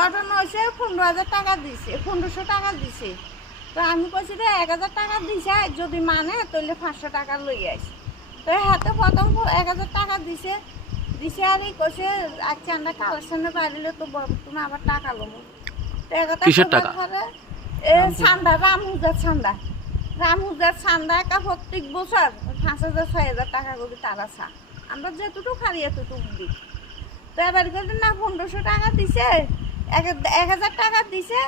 ঘটনা হয়েছে পনেরো হাজার টাকা দিছে পনেরোশো টাকা দিছে। তো আমি কইছি রে এক হাজার টাকা দিছে যদি মানে তাহলে পাঁচশো টাকা লই আসি তো হাতে প্রথম এক হাজার টাকা দিছে দিছে আর এই কইছে আচ্ছা আমরা কালেকশনে পারিলে তো তুমি আবার টাকা লবো তো এ কথা কিসের বলার টাকা? এ চান্দা রামহুজার চান্দা রামহুজার চান্দা একা প্রত্যেক বছর পাঁচ হাজার ছয় হাজার টাকা করে তারা চা। আমরা যেটুকু খালি এতটুকু দিই। তো এবার করে না পনেরোশো টাকা দিছে এক হাজার টাকা দিছে,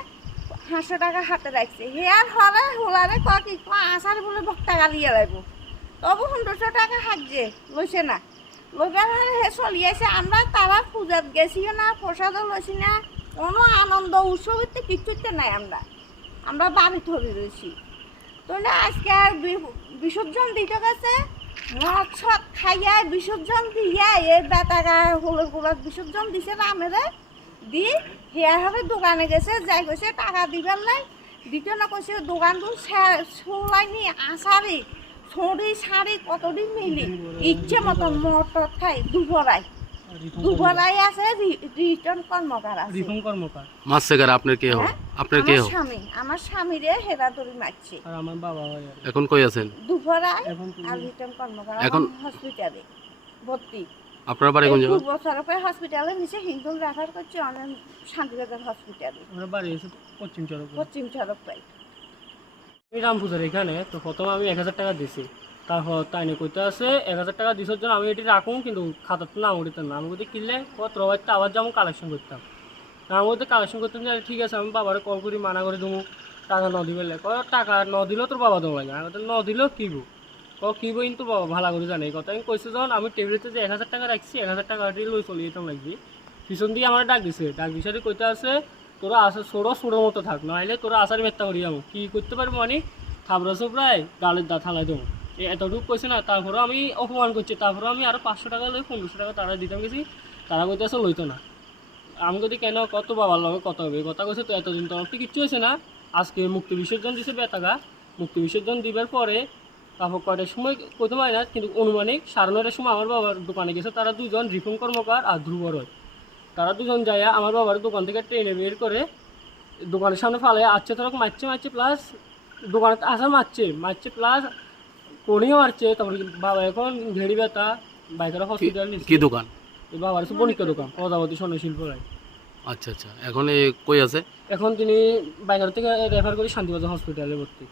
পাঁচশো টাকা হাতে রাখছে। হে আর হরে হোলারে ক কি ক আসার বলে বক্তা গালিয়ে লাগবো তবু পনেরোশো টাকা হাঁকছে, লইছে না। লইবার হে চলিয়েছে আমরা তারা পূজাত গেছিও না, প্রসাদও লইছি না, কোনো আনন্দ উৎসবের কিছুতে নাই আমরা। আমরা বাড়ি ধরে রয়েছি তো না, আজকে আর বিসর্জন দিতে গেছে, মদ সদ খাইয়া বিসর্জন দিয়া এই বেটাগা হলুদগুলার বিসর্জন দিছে না রামেরে দি হবে দোকানে গেছে যাই গেছে টাকা দিবার নাই? দিতে না কইছে দোকানটো সোলাইনি আসারি ছড়ি শাড়ি কতদিন মিলি? ইচ্ছে মতো মটর খাই দুপুরাই দুপুরাই আছে রিটার্ন কর্মকার আছে। রিফর্ম কর্মকার মাছ শেখার আপনার কে হ্যাঁ? আপনার কে আমার স্বামী আমার স্বামীরে হেরা ধরে মারছে আর আমার বাবা। এখন কই আছেন এখন আর রিটার্ন কর্মকার এখন- হসপিটালে ভর্তি আপনার বাড়ি কোন জায়গা? দু বছর পরে হসপিটালে নিচে রেফার করছে অনেক হসপিটালে আমার বাড়ি এসে পশ্চিম চরক পশ্চিম সড়ক পাই আমি রামপূজার এখানে তো প্রথমে আমি এক হাজার টাকা দিছি। তারপর তাই নিয়ে কইতে আছে এক হাজার টাকা দিছর জন্য আমি এটি রাখুন কিন্তু খাতার তো নাম উঠিতাম না। আমি যদি কিনলে কত রবাইতে আবার যেমন কালেকশন করতাম। আমি বলতে কালেকশন করতাম যে ঠিক আছে আমি বাবারে কল করি মানা করে দেবো টাকা ন দিবে টাকা ন দিলেও তোর বাবা দেবো বলতে, ন দিলেও কিবো ক কিবো কিন্তু বাবা, ভালো করে জানে। কথা আমি কইছি যখন, আমি টেবিলেতে যে এক হাজার টাকা রাখছি এক হাজার টাকা লই চলে যেতাম লাগবি। পিছন দিয়ে আমার ডাক দিছে। ডাক দিছে কইতে আছে তোরা আসা ছোড়ো ছোড়ো মতো থাক, নাহলে তোরা আসার মেত্তা করি যাব কি করতে পারব মানে? থাবড়াছো প্রায় গালের দা থালাই দেবো এতটুকু কইছে না তারপরে আমি অপমান করছি তারপরে আমি আরও পাঁচশো টাকা লই পনেরোশো টাকা তারা দিতাম গেছি তারা কইতে আসে লইতো না। আমি যদি কেন কত বাবার লগে কত হবে কথা কইছে তো এতদিন তোমার তো কিচ্ছু হয়েছে না? আজকে মুক্তি বিসর্জন দিছে বেতাগা মুক্তি বিসর্জন দিবার পরে তারপর কয়টার সময় কইতে হয় না কিন্তু অনুমানিক সাড়ে নয়টার সময় আমার বাবার দোকানে গেছে। তারা দুজন রিফর্ম কর্মকার আর ধ্রুব রয় তারা দুজন যায় আমার বাবার দোকান থেকে ট্রেনে বের করে দোকানের সামনে ফালে আচ্ছে তরক মারছে মারছে প্লাস দোকানে আসার মারছে মারছে প্লাস কোনিও মারছে। তারপরে বাবা এখন ঘেড়ি ব্যথা বাইকের হসপিটাল কি দোকান? বাবার হচ্ছে বণিকা দোকান প্রজাপতি স্বর্ণ শিল্প রায় আচ্ছা আচ্ছা। এখন কই আছে? এখন তিনি বাইকার থেকে রেফার করে শান্তিবাজার হসপিটালে ভর্তি।